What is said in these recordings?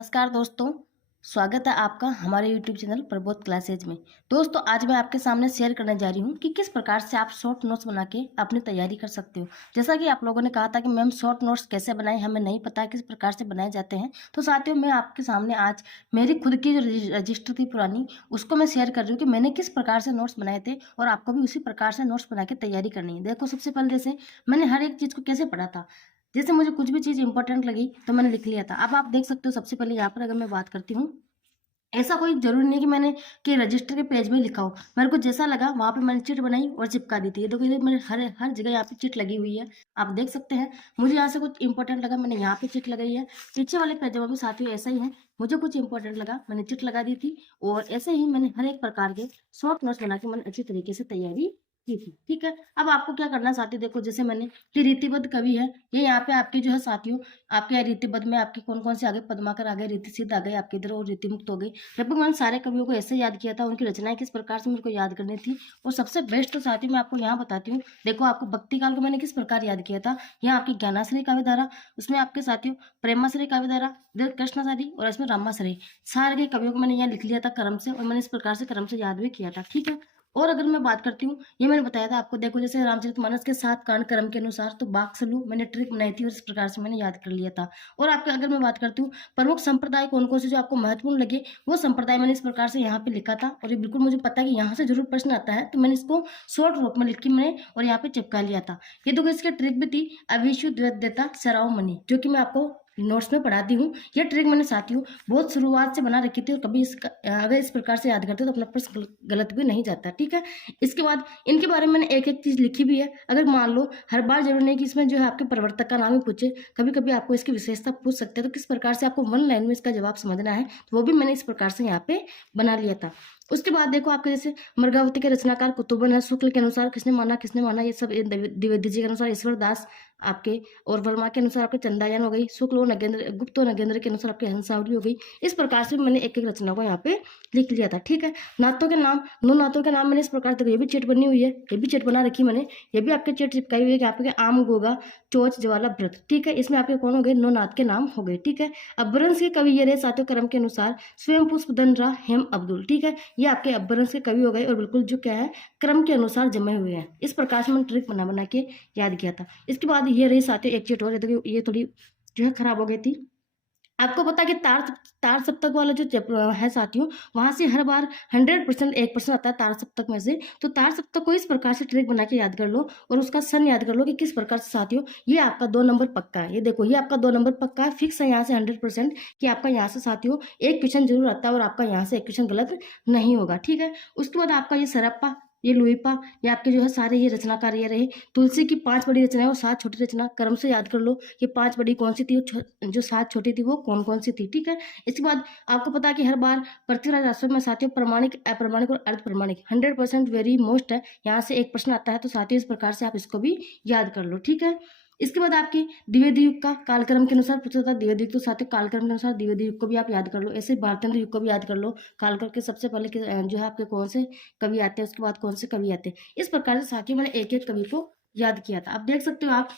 नमस्कार दोस्तों। स्वागत है आपका हमारे YouTube चैनल प्रबोध क्लासेज में। दोस्तों आज मैं आपके सामने शेयर करने जा रही हूँ कि किस प्रकार से आप शॉर्ट नोट्स बना के अपनी तैयारी कर सकते हो। जैसा कि आप लोगों ने कहा था कि मैम शॉर्ट नोट्स कैसे बनाएं, हमें नहीं पता किस प्रकार से बनाए जाते हैं। तो साथियों मैं आपके सामने आज मेरी खुद की जो रजिस्टर थी पुरानी, उसको मैं शेयर कर रही हूँ कि मैंने किस प्रकार से नोट्स बनाए थे और आपको भी उसी प्रकार से नोट्स बना के तैयारी करनी है। देखो सबसे पहले जैसे मैंने हर एक चीज़ को कैसे पढ़ा था। जैसे मुझे कुछ भी चीज़ इंपॉर्टेंट लगी तो मैंने लिख लिया था। अब आप देख सकते हो सबसे पहले यहाँ पर अगर मैं बात करती हूँ, ऐसा कोई ज़रूरी नहीं कि मैंने कि रजिस्टर के पेज में लिखा हो। मेरे को जैसा लगा वहाँ पे मैंने चिट बनाई और चिपका दी थी। ये देखो ये मेरे हर हर जगह यहाँ पे चिट लगी हुई है, आप देख सकते हैं। मुझे यहाँ से कुछ इंपॉर्टेंट लगा, मैंने यहाँ पे चिट लगाई है। पीछे वाले पेजों में भी साथियों ऐसा ही है, मुझे कुछ इंपॉर्टेंट लगा मैंने चिट लगा दी थी। और ऐसे ही मैंने हर एक प्रकार के शॉर्ट नोट्स बना के मैंने अच्छी तरीके से तैयारी की थी। ठीक है, अब आपको क्या करना है साथियों, देखो जैसे मैंने कि रीतिबद्ध कवि है, ये यहाँ पे आपके जो है साथियों, आपके रीतिबद्ध में आपके कौन कौन से आगे, पद्माकर आ गए, रीति सिद्ध आ गए आपके इधर और रीति मुक्त हो गई। लगभग मैंने सारे कवियों को ऐसे याद किया था, उनकी रचनाएं किस प्रकार से मेरे को याद करनी थी। और सबसे बेस्ट तो साथियों मैं आपको यहाँ बताती हूँ। देखो आपको भक्ति काल को मैंने किस प्रकार याद किया था। यहाँ आपकी ज्ञानाश्रय काव्यधारा, उसमें आपके साथियों प्रेमाश्रय काव्यधारा, इधर कृष्णाचारी और इसमें रामाश्रय, सारे के कवियों को मैंने यहाँ लिख लिया था क्रम से, और मैंने इस प्रकार से क्रम से याद भी किया था। ठीक है, और अगर मैं बात करती हूँ, ये मैंने बताया था आपको, देखो जैसे रामचरितमानस के 7 कांड क्रम के अनुसार, तो बाक सलू मैंने ट्रिक बनाई थी और इस प्रकार से मैंने याद कर लिया था। और आपके अगर मैं बात करती हूँ प्रमुख संप्रदाय कौन कौन से जो आपको महत्वपूर्ण लगे, वो संप्रदाय मैंने इस प्रकार से यहाँ पे लिखा था। और ये बिल्कुल मुझे पता है कि यहाँ से जरूर प्रश्न आता है, तो मैंने इसको शॉर्ट रूप में लिख के मैंने और यहाँ पे चिपका लिया था। ये देखो इसके ट्रिक भी थी, अविशु द्वैतता सराव मणि, जो कि मैं आपको नोट्स में पढ़ाती हूँ। ये ट्रिक मैंने साथियों बहुत शुरुआत से बना रखी थी, और कभी इसका अगर इस प्रकार से याद करते हो तो अपना प्रश्न गलत भी नहीं जाता। ठीक है, इसके बाद इनके बारे में मैंने एक एक चीज लिखी भी है। अगर मान लो हर बार जरूर नहीं कि इसमें जो है आपके प्रवर्तक का नाम ही पूछे, कभी कभी आपको इसकी विशेषता पूछ सकते हैं, तो किस प्रकार से आपको वन लाइन में इसका जवाब समझना है, तो वो भी मैंने इस प्रकार से यहाँ पे बना लिया था। उसके बाद देखो आपके जैसे मृगावती के रचनाकार कुतुबन है, शुक्ल के अनुसार किसने माना, ये सब द्विवेदी जी के अनुसार ईश्वर दास आपके, और वर्मा के अनुसार आपके चंदायन हो गई, शुक्ल और नगेंद्र, गुप्त और नगेंद्र के अनुसार आपके हंसावली हो गई। इस प्रकार से मैंने एक एक रचना को यहाँ पे लिख लिया था। ठीक है, नातों के नाम, 9 नातों के नाम मैंने इस प्रकार से, ये भी चिट बनी हुई है, ये भी चिट बना रखी मैंने, ये भी आपके चिट चिपकाई हुई है कि आपके आम गोगा चोच ज्वाला व्रत। ठीक है, इसमें आपके कौन हो गए, 9 नाथ के नाम हो गए। ठीक है, अपभ्रंश के कवि ये रहे सातों क्रम के अनुसार, स्वयं पुष्पदन हेम अब्दुल। ठीक है, ये आपके अपभ्रंश के कवि हो गए और बिल्कुल जो क्या है क्रम के अनुसार जमे हुए हैं। इस प्रकार से मैंने ट्रिक बना बना के याद किया था। इसके बाद ये रही साथियों एक चिट और, ये थोड़ी जो है खराब हो गई थी। आपको पता है कि तार तार सप्तक वाला जो है साथियों, वहां से हर बार 100% एक प्रश्न आता है तार सप्तक में से। तो तार सप्तक को इस प्रकार से ट्रिक बना के याद कर लो, और उसका सन याद कर लो कि किस प्रकार से साथियों ये आपका 2 नंबर पक्का है। ये देखो ये आपका 2 नंबर पक्का है, फिक्स है यहाँ से 100% कि आपका यहाँ से साथियों एक क्वेश्चन जरूर आता है, और आपका यहाँ से एक क्वेश्चन गलत नहीं होगा। ठीक है, उसके बाद आपका ये सरप्पा, ये लुईपा, ये आपके जो है सारे ये रचनाकार ये रहे। तुलसी की 5 बड़ी रचनाएं और 7 छोटी रचना, क्रम से याद कर लो ये 5 बड़ी कौन सी थी, जो 7 छोटी थी वो कौन कौन सी थी। ठीक है, इसके बाद आपको पता है कि हर बार पृथ्वीराज राजस्व में साथियों प्रमाणिक, अप्रमाणिक और अर्ध प्रमाणिक 100% वेरी मोस्ट है, यहाँ से एक प्रश्न आता है। तो साथियों इस प्रकार से आप इसको भी याद कर लो। ठीक है, इसके बाद आपकी द्विवेदी युग का कालक्रम के अनुसार पूछा था, द्विवेदी युग तो साथियों कालक्रम के अनुसार द्विवेदी युग को भी आप याद कर लो। ऐसे भारतेंद्र युग को भी याद कर लो, कालक्रम के सबसे पहले जो है आपके कौन से कवि आते हैं, उसके बाद कौन से कवि आते हैं। इस प्रकार से साथियों मैंने एक एक कवि को याद किया था। अब देख सकते हो आप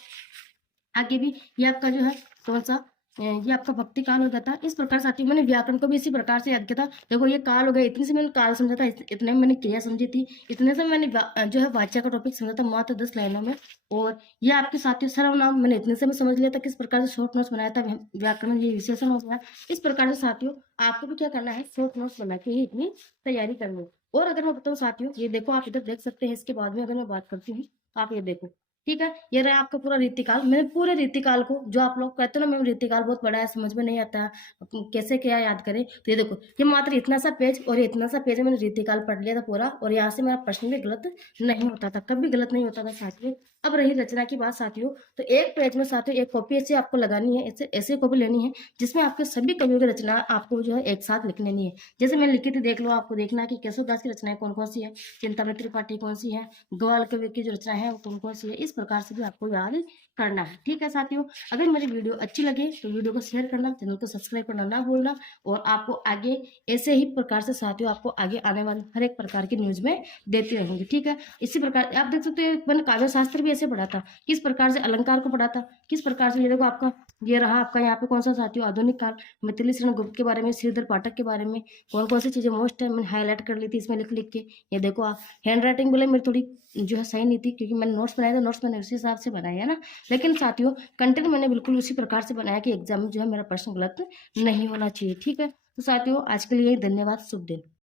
आगे भी, ये आपका जो है कौन सा, ये आपका भक्ति काल हो गया था। इस प्रकार साथियों मैंने व्याकरण को भी इसी प्रकार से याद किया था। देखो ये काल हो गया, इतने से मैंने काल समझा था, इतने में मैंने क्रिया समझी थी, इतने से मैंने जो है वाच्या का टॉपिक समझा था मात्र 10 लाइनों में। और ये आपके साथियों सर्वनाम मैंने इतने से मैं समझ लिया था, किस प्रकार से शॉर्ट नोट्स बनाया था। व्याकरण ये विशेषण हो गया। इस प्रकार से साथियों आपको भी क्या करना है, शॉर्ट नोट्स बना के ही इतनी तैयारी करनी। और अगर मैं बताऊँ साथियों, ये देखो आप इधर देख सकते हैं, इसके बाद में अगर मैं बात करती हूँ, आप ये देखो। ठीक है, ये रहा आपका पूरा रीतिकाल। मैंने पूरे रीतिकाल को, जो आप लोग कहते हो ना मैम रीतिकाल बहुत बड़ा है समझ में नहीं आता कैसे क्या याद करें, तो ये देखो ये मात्र इतना सा पेज और इतना सा पेज मैंने रीतिकाल पढ़ लिया था पूरा, और यहाँ से मेरा प्रश्न भी गलत नहीं होता था, कभी गलत नहीं होता था साथियों। अब रही रचना की बात साथियों, तो एक पेज में साथियों एक कॉपी ऐसे आपको लगानी है, ऐसे ऐसे कॉपी लेनी है जिसमें आपके सभी कवियों की रचना आपको जो है एक साथ लिख लेनी है। जैसे मैंने लिखी थी, देख लो, आपको देखना है कि केशवदास की रचनाएं कौन कौन सी है, चिंतामणि त्रिपाठी कौन सी है, ग्वाल कवि की जो रचना है वो कौन कौन सी है। इस प्रकार से भी आपको याद करना है। ठीक है साथियों, अगर मेरी वीडियो अच्छी लगे तो वीडियो को शेयर करना, चैनल को सब्सक्राइब करना ना भूलना, और आपको आगे ऐसे ही प्रकार से साथियों आपको आगे आने वाले हर एक प्रकार की न्यूज में देती रहूंगी। ठीक है, इसी प्रकार आप देख सकते हैं मैंने काव्य शास्त्र भी ऐसे पढ़ा था, किस प्रकार से अलंकार को पढ़ा था, किस प्रकार से ये देखो आपका ये रहा आपका यहाँ पे कौन सा साथियों, आधुनिक काल, मिथिली शरण गुप्त के बारे में, श्रीधर पाठक के बारे में, कौन कौन सी चीज़ें मोस्ट है मैंने हाईलाइट कर ली थी इसमें लिख लिख के। ये देखो आप, हैंड राइटिंग बोले मेरी थोड़ी जो है सही नहीं थी, क्योंकि मैंने नोट्स बनाए थे, नोट्स मैंने उसी हिसाब से बनाए है ना। लेकिन साथियों कंटेंट मैंने बिल्कुल उसी प्रकार से बनाया कि एग्जाम में जो है मेरा प्रश्न गलत नहीं होना चाहिए। ठीक है, तो साथियों आज के लिए धन्यवाद, शुभ दिन।